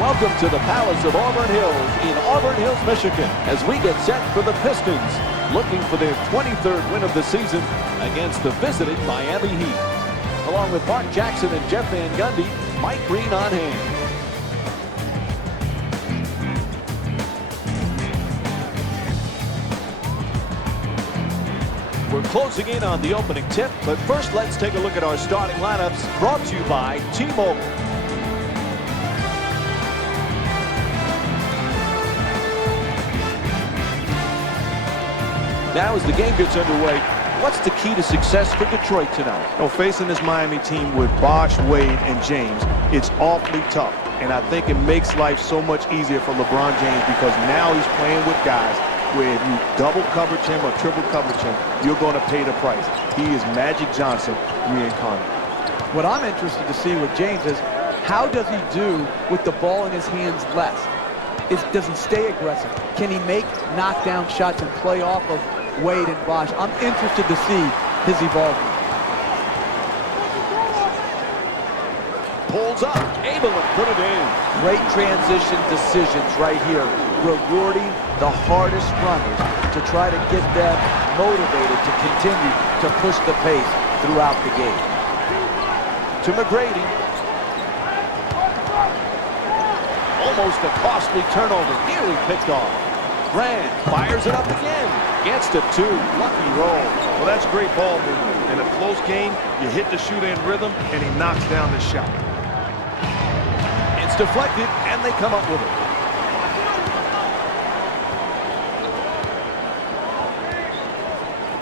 Welcome to the Palace of Auburn Hills in Auburn Hills, Michigan, as we get set for the Pistons, looking for their 23rd win of the season against the visiting Miami Heat. Along with Mark Jackson and Jeff Van Gundy, Mike Green on hand. We're closing in on the opening tip, but first let's take a look at our starting lineups, brought to you by T-Mobile. Now as the game gets underway, what's the key to success for Detroit tonight? You know, facing this Miami team with Bosh, Wade, and James, it's awfully tough. And I think it makes life so much easier for LeBron James because now he's playing with guys where if you double coverage him or triple coverage him, you're going to pay the price. He is Magic Johnson reincarnate. What I'm interested to see with James is how does he do with the ball in his hands less? Does he stay aggressive? Can he make knockdown shots and play off of Wade and Bosh? I'm interested to see his evolvement. Pulls up, able to put it in. Great transition decisions right here, rewarding the hardest runners to try to get them motivated to continue to push the pace throughout the game. To McGrady. Almost a costly turnover, nearly picked off. Grant fires it up again. Gets to two. Lucky roll. Well, that's great ball movement. In a close game, you hit the shooter in rhythm, and he knocks down the shot. It's deflected, and they come up with it.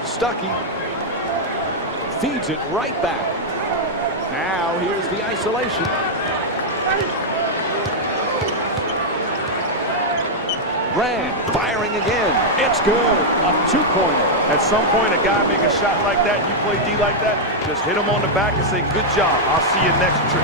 Stuckey feeds it right back. Now here's the isolation. Grant firing again. It's good. A two-pointer. At some point, a guy make a shot like that, you play D like that, just hit him on the back and say, good job. I'll see you next trip.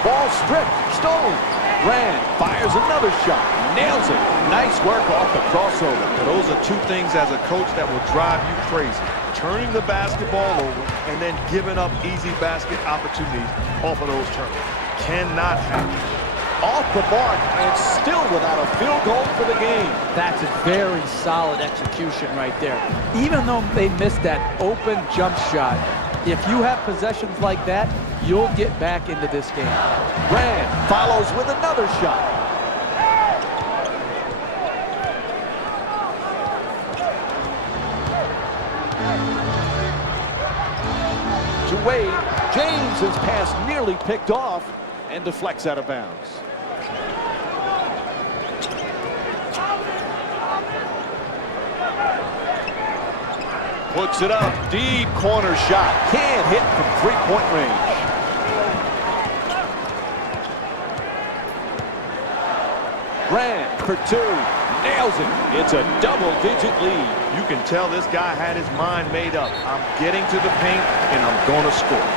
Ball stripped. Stolen. Grant fires another shot. Nails it. Nice work off the crossover. Those are two things as a coach that will drive you crazy. Turning the basketball over and then giving up easy basket opportunities off of those turnovers. Cannot happen. Off the mark and still without a field goal for the game. That's a very solid execution right there. Even though they missed that open jump shot, if you have possessions like that, you'll get back into this game. Grant follows with another shot. To Wade, James' pass nearly picked off and deflects out of bounds. Puts it up, deep corner shot. Can't hit from three-point range. Grant for two, nails it. It's a double-digit lead. You can tell this guy had his mind made up. I'm getting to the paint, and I'm going to score.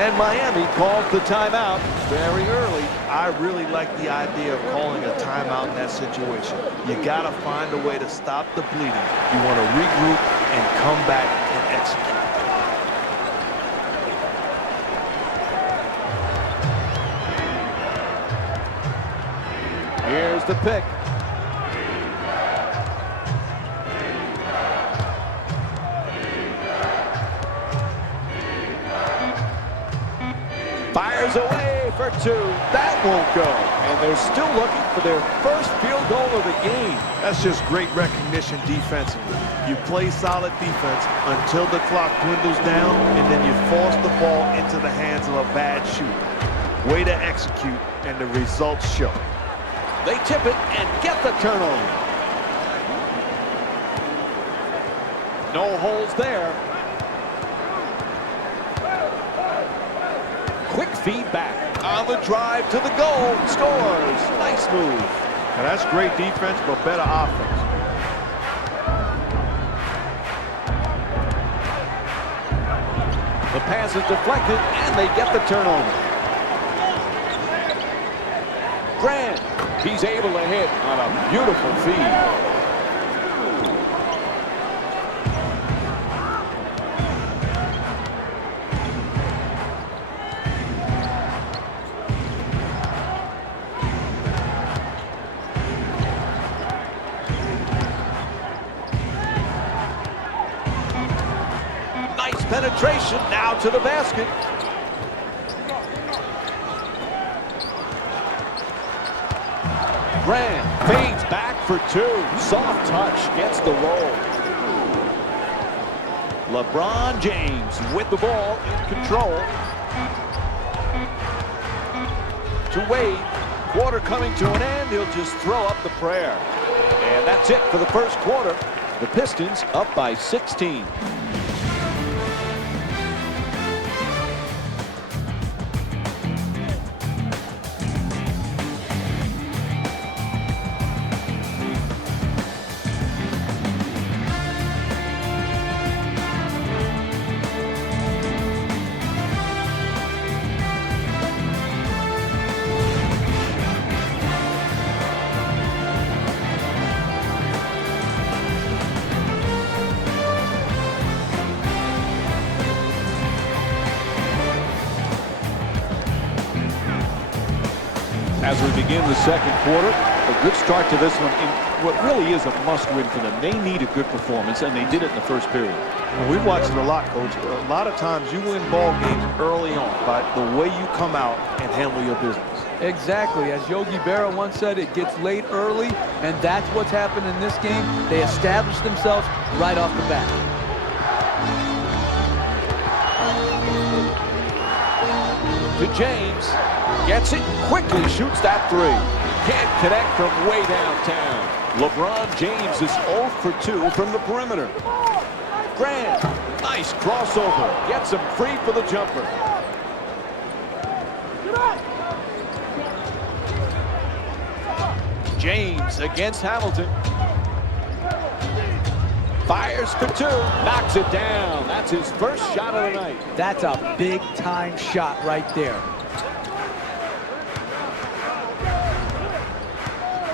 And Miami calls the timeout very early. I really like the idea of calling a timeout in that situation. You got to find a way to stop the bleeding. You want to regroup and come back and execute. Here's the pick. Fires away for two. That won't go. And they're still looking for their first field goal of the game. That's just great recognition defensively. You play solid defense until the clock dwindles down, and then you force the ball into the hands of a bad shooter. Way to execute, and the results show. They tip it and get the turnover. No holes there. Quick feedback on the drive to the goal. Scores. Nice move. And that's great defense, but better offense. The pass is deflected, and they get the turnover. Grant, he's able to hit on a beautiful feed. penetration, now to the basket. Grant fades back for two. Soft touch, gets the roll. LeBron James with the ball in control. To Wade. Quarter coming to an end. He'll just throw up the prayer. And that's it for the first quarter. The Pistons up by 16. As we begin the second quarter, a good start to this one in what really is a must-win for them. They need a good performance, and they did it in the first period. Well, we've watched it a lot, Coach. A lot of times you win ball games early on by the way you come out and handle your business. Exactly. As Yogi Berra once said, it gets late early, and that's what's happened in this game. They established themselves right off the bat. To James. Gets it, quickly shoots that three. Can't connect from way downtown. LeBron James is 0 for 2 from the perimeter. Grant, nice crossover. Gets him free for the jumper. James against Hamilton. Fires for two, knocks it down. That's his first shot of the night. That's a big-time shot right there.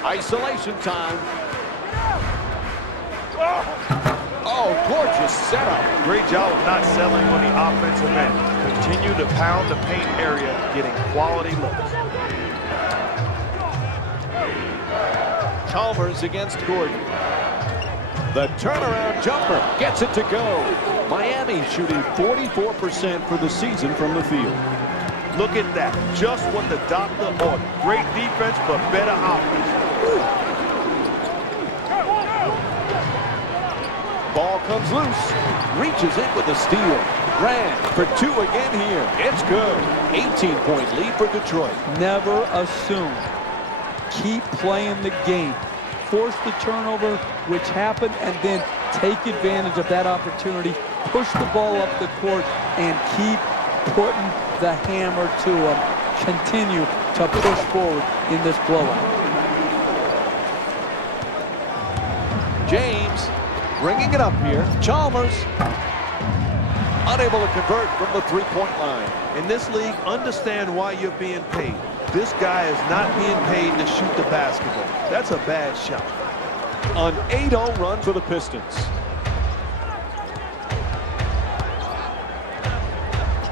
Isolation time. Oh, gorgeous setup. Great job of not settling on the offensive end. Continue to pound the paint area, getting quality looks. Chalmers against Gordon. The turnaround jumper gets it to go. Miami shooting 44% for the season from the field. Look at that. Just what the doctor ordered. Great defense, but better offense. Ball comes loose. Reaches in with a steal. Grant for two again here. It's good. 18-point lead for Detroit. Never assume. Keep playing the game. Force the turnover, which happened, and then take advantage of that opportunity. Push the ball up the court and keep putting the hammer to them. Continue to push forward in this blowout. James bringing it up here. Chalmers unable to convert from the three-point line. In this league, understand why you're being paid. This guy is not being paid to shoot the basketball. That's a bad shot. An 8-0 run for the Pistons.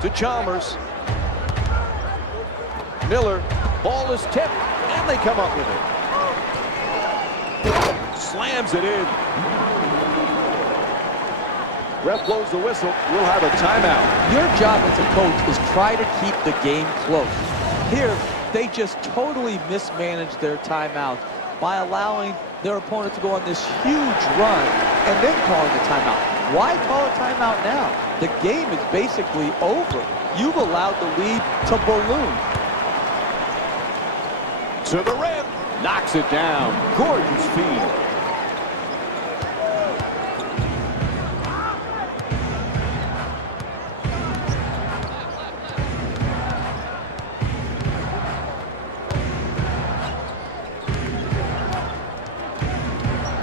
To Chalmers. Miller. Ball is tipped, and they come up with it. Slams it in. Ref blows the whistle. We'll have a timeout. Your job as a coach is try to keep the game close. Here, they just totally mismanaged their timeouts by allowing their opponent to go on this huge run and then calling a timeout. Why call a timeout now? The game is basically over. You've allowed the lead to balloon. To the rim. Knocks it down. Gorgeous feed.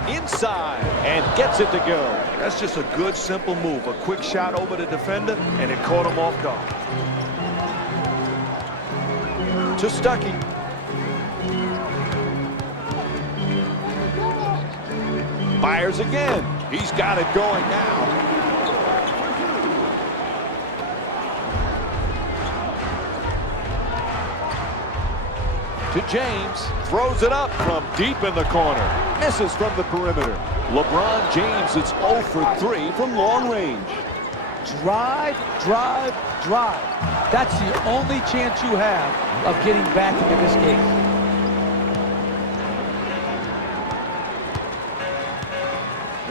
Inside and gets it to go. That's just a good, simple move. A quick shot over the defender, and it caught him off guard. To Stuckey. Fires again. He's got it going now. To James. Throws it up from deep in the corner. Misses from the perimeter. LeBron James is 0 for 3 from long range. drive, drive, drive. That's the only chance you have of getting back into this game.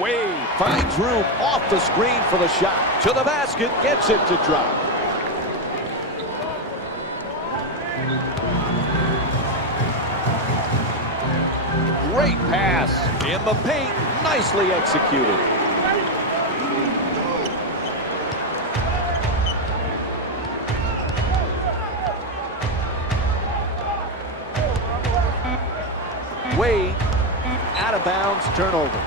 Wade finds room off the screen for the shot. To the basket, gets it to drop. Great pass in the paint, nicely executed. Wade, out of bounds, turnover.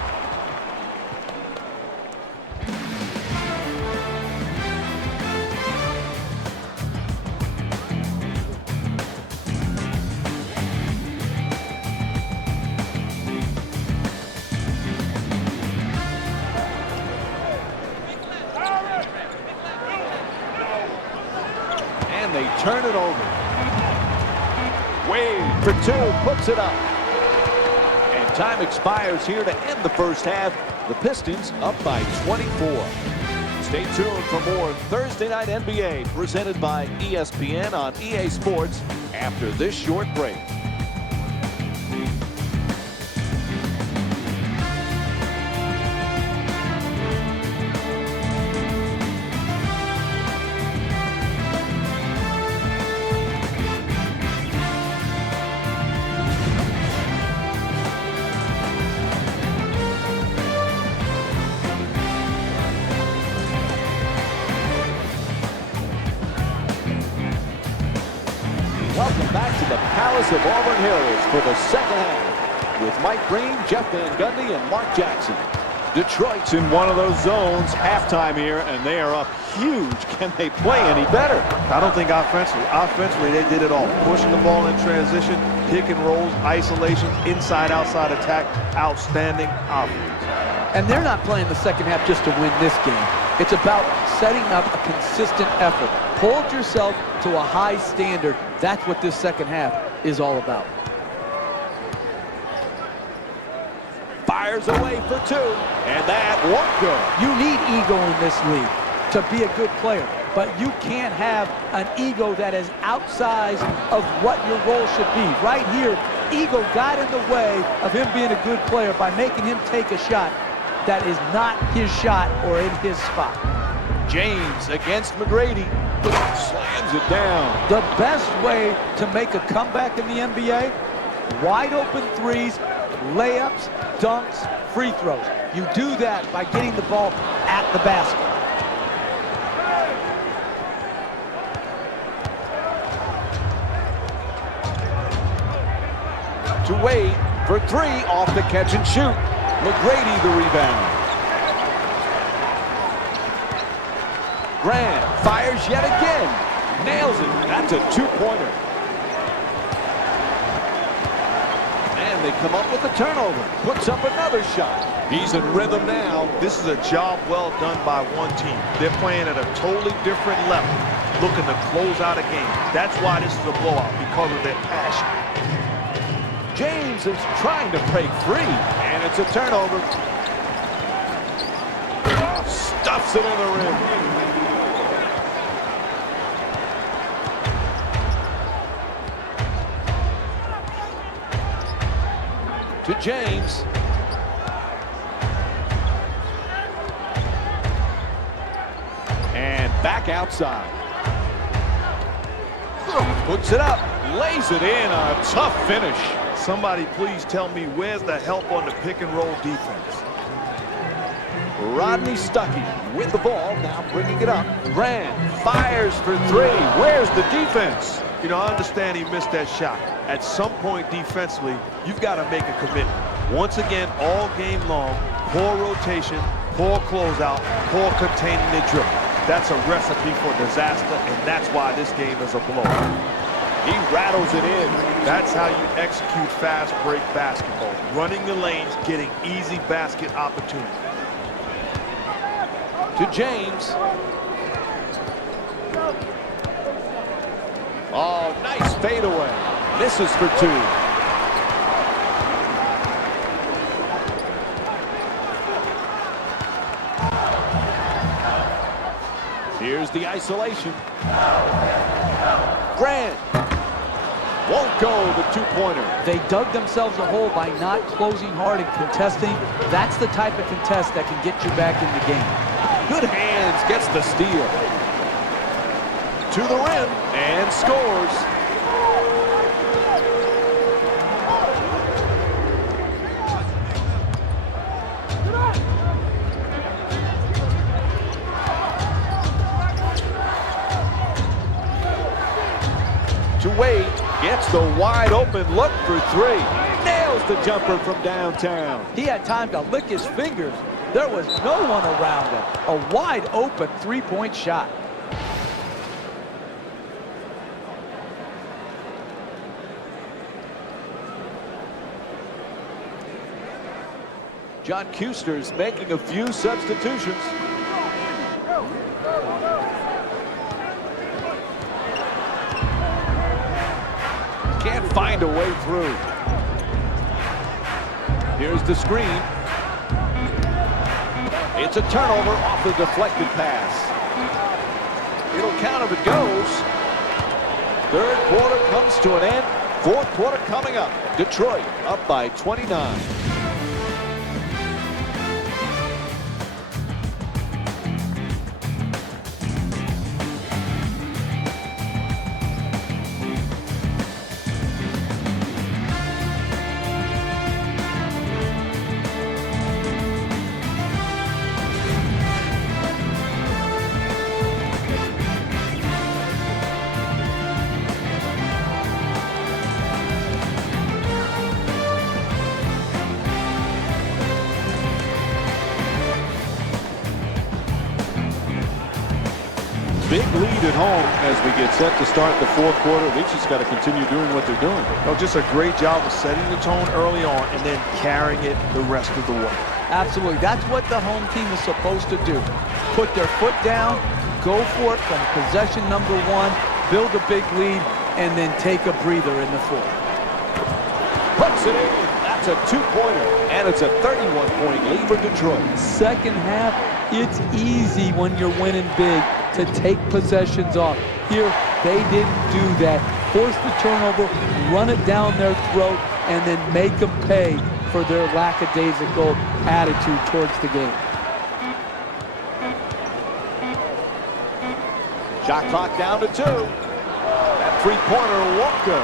And they turn it over. Wade for two, puts it up. And time expires here to end the first half. The Pistons up by 24. Stay tuned for more Thursday Night NBA presented by ESPN on EA Sports after this short break. Welcome back to the Palace of Auburn Hills for the second half with Mike Green, Jeff Van Gundy, and Mark Jackson. Detroit's in one of those zones halftime here, and they are up huge. Can they play any better? I don't think offensively. Offensively, they did it all. Pushing the ball in transition, pick and rolls, isolations, inside-outside attack. Outstanding offense. And they're not playing the second half just to win this game. It's about setting up a consistent effort. Hold yourself to a high standard. That's what this second half is all about. Fires away for two, and that won't go. You need ego in this league to be a good player, but you can't have an ego that is outsized of what your role should be. Right here, ego got in the way of him being a good player by making him take a shot that is not his shot or in his spot. James against McGrady, slams it down. The best way to make a comeback in the NBA, wide open threes, layups, dunks, free throws. You do that by getting the ball at the basket. To Wade for three off the catch and shoot. McGrady the rebound. Grant fires yet again. Nails it. That's a two-pointer. And they come up with a turnover. Puts up another shot. He's in rhythm now. This is a job well done by one team. They're playing at a totally different level, looking to close out a game. That's why this is a blowout, because of their passion. James is trying to break free, and it's a turnover. Stuffs it in the rim. To James. And back outside. Puts it up, lays it in, a tough finish. Somebody please tell me, where's the help on the pick and roll defense? Rodney Stuckey with the ball, now bringing it up. Grant fires for three. Where's the defense? You know, I understand he missed that shot. At some point defensively, you've got to make a commitment. Once again, all game long, poor rotation, poor closeout, poor containing the dribble. That's a recipe for disaster, and that's why this game is a blowout. He rattles it in. That's how you execute fast break basketball. Running the lanes, getting easy basket opportunities. To James. Oh, nice fadeaway. Misses for two. the isolation. Grant won't go the two-pointer. They dug themselves a hole by not closing hard and contesting. That's the type of contest that can get you back in the game. Good hands, gets the steal. To the rim and scores. To Wade, gets the wide open look for three. Nails the jumper from downtown. He had time to lick his fingers. There was no one around him. A wide open three-point shot. John Kuster's making a few substitutions. Can't find a way through. Here's the screen. It's a turnover off the deflected pass. It'll count if it goes. Third quarter comes to an end. Fourth quarter coming up. Detroit up by 29. Big lead at home as we get set to start the fourth quarter. They just got to continue doing what they're doing. No, just a great job of setting the tone early on and then carrying it the rest of the way. Absolutely. That's what the home team is supposed to do. Put their foot down, go for it from possession number one, build a big lead, and then take a breather in the fourth. Puts it in. That's a two-pointer, and it's a 31-point lead for Detroit. Second half, it's easy when you're winning big to take possessions off. Here, they didn't do that. Force the turnover, run it down their throat, and then make them pay for their lackadaisical attitude towards the game. Shot clock down to 2. That three-pointer won't go.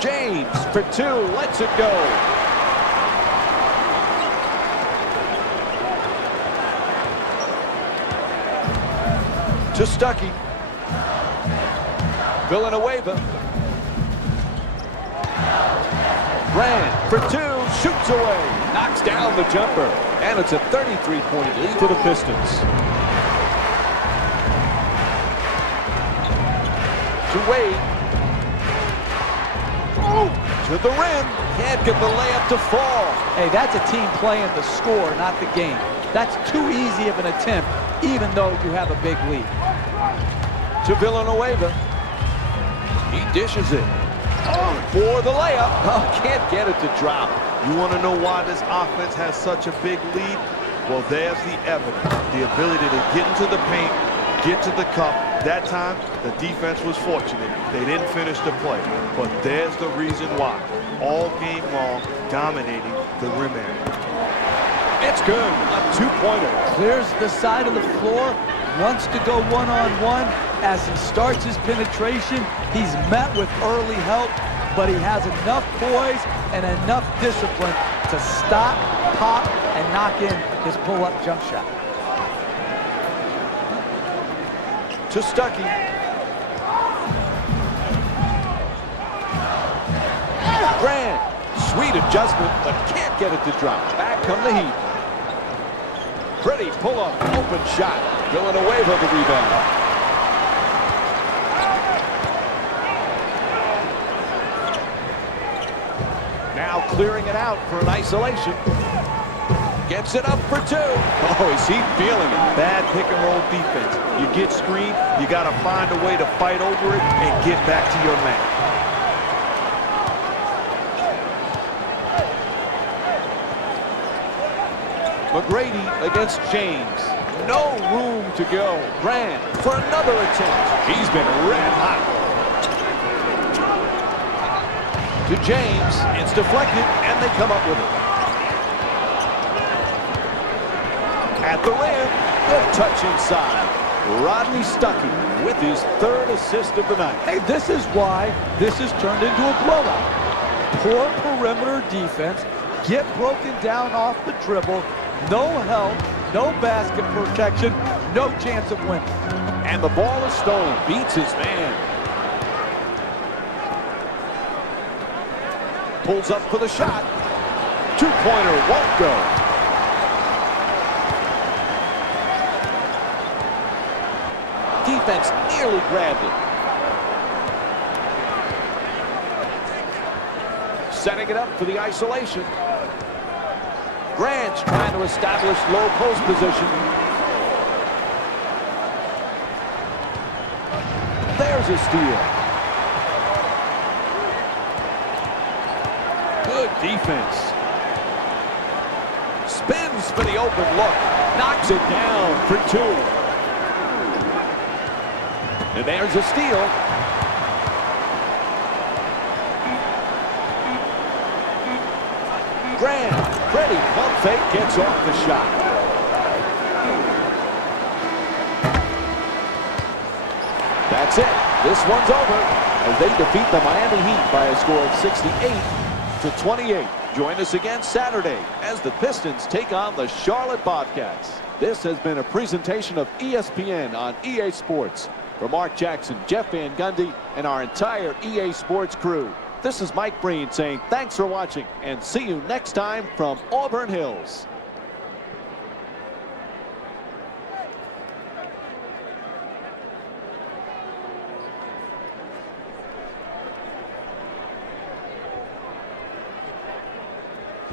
James for 2, lets it go. To Stuckey. Villanueva. Ran for 2, shoots away. Knocks down the jumper. And it's a 33-point lead for the Pistons. To Wade. To the rim. Can't get the layup to fall. Hey, that's a team playing the score, not the game. That's too easy of an attempt, even though you have a big lead. To Villanueva. He dishes it. For the layup. Oh, can't get it to drop. You want to know why this offense has such a big lead? Well, there's the evidence. The ability to get into the paint, get to the cup. That time, the defense was fortunate. They didn't finish the play. But there's the reason why. All game long, dominating the rim area. It's good. A two-pointer. Clears the side of the floor, wants to go one-on-one. As he starts his penetration, he's met with early help, but he has enough poise and enough discipline to stop, pop, and knock in his pull-up jump shot. To Stuckey. Grant. Sweet adjustment, but can't get it to drop. Back come the Heat. Pretty pull-up, open shot. Villanueva the rebound. Now clearing it out for an isolation. Gets it up for 2. Oh, is he feeling it? Bad pick-and-roll defense. You get screened, you got to find a way to fight over it and get back to your man. McGrady against James. No room to go. Grant for another attempt. He's been red hot. To James. It's deflected, and they come up with it. At the rim, good touch inside. Rodney Stuckey with his third assist of the night. Hey, this is why this has turned into a blowout. Poor perimeter defense. Get broken down off the dribble. No help, no basket protection, no chance of winning. And the ball is stolen. Beats his man. Pulls up for the shot. Two-pointer won't go. Defense nearly grabbed it. Setting it up for the isolation. Grant's trying to establish low post position. There's a steal. Good defense. Spins for the open look. Knocks it down for two. And there's a steal. Grant, pretty pump fake, gets off the shot. That's it. This one's over as they defeat the Miami Heat by a score of 68-28. Join us again Saturday as the Pistons take on the Charlotte Bobcats. This has been a presentation of ESPN on EA Sports. For Mark Jackson, Jeff Van Gundy, and our entire EA Sports crew, this is Mike Breen saying thanks for watching and see you next time from Auburn Hills.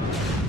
You